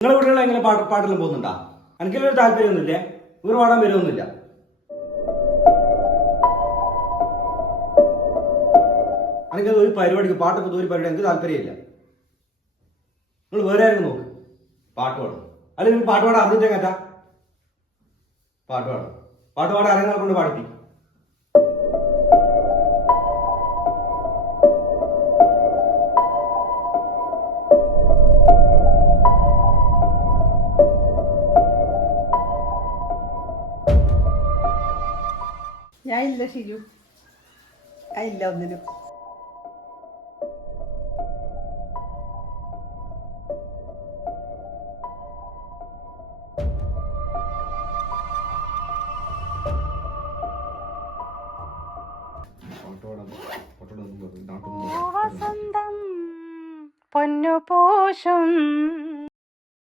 നിങ്ങളെ വീടുകളിൽ എങ്ങനെ പാട്ടെല്ലാം പോകുന്നുണ്ടാ? എനിക്കെല്ലാം ഒരു താല്പര്യമൊന്നുമില്ലേ? ഇവർ പാടാൻ വരുമൊന്നുമില്ല. എനിക്ക് ഒരു പരിപാടിക്ക് പാട്ടൊക്കെ ഒരു പരിപാടി എനിക്ക് താല്പര്യമില്ല. നിങ്ങൾ വേറെ ആരെങ്കിലും നോക്ക് പാട്ട് പാടും. അല്ലെങ്കിൽ പാട്ട് പാടാൻ അറിഞ്ഞിട്ടേ കേട്ടാ പാട്ട് പാടും. പാട്ട് പാടാൻ അറിയുന്നവരെ കൊണ്ട് പാടിപ്പി. ഞാൻ ഇല്ല ഷിജു, ഞാൻ ഇല്ല ഒന്നിനും. വസന്തം പൊന്നു പൂശും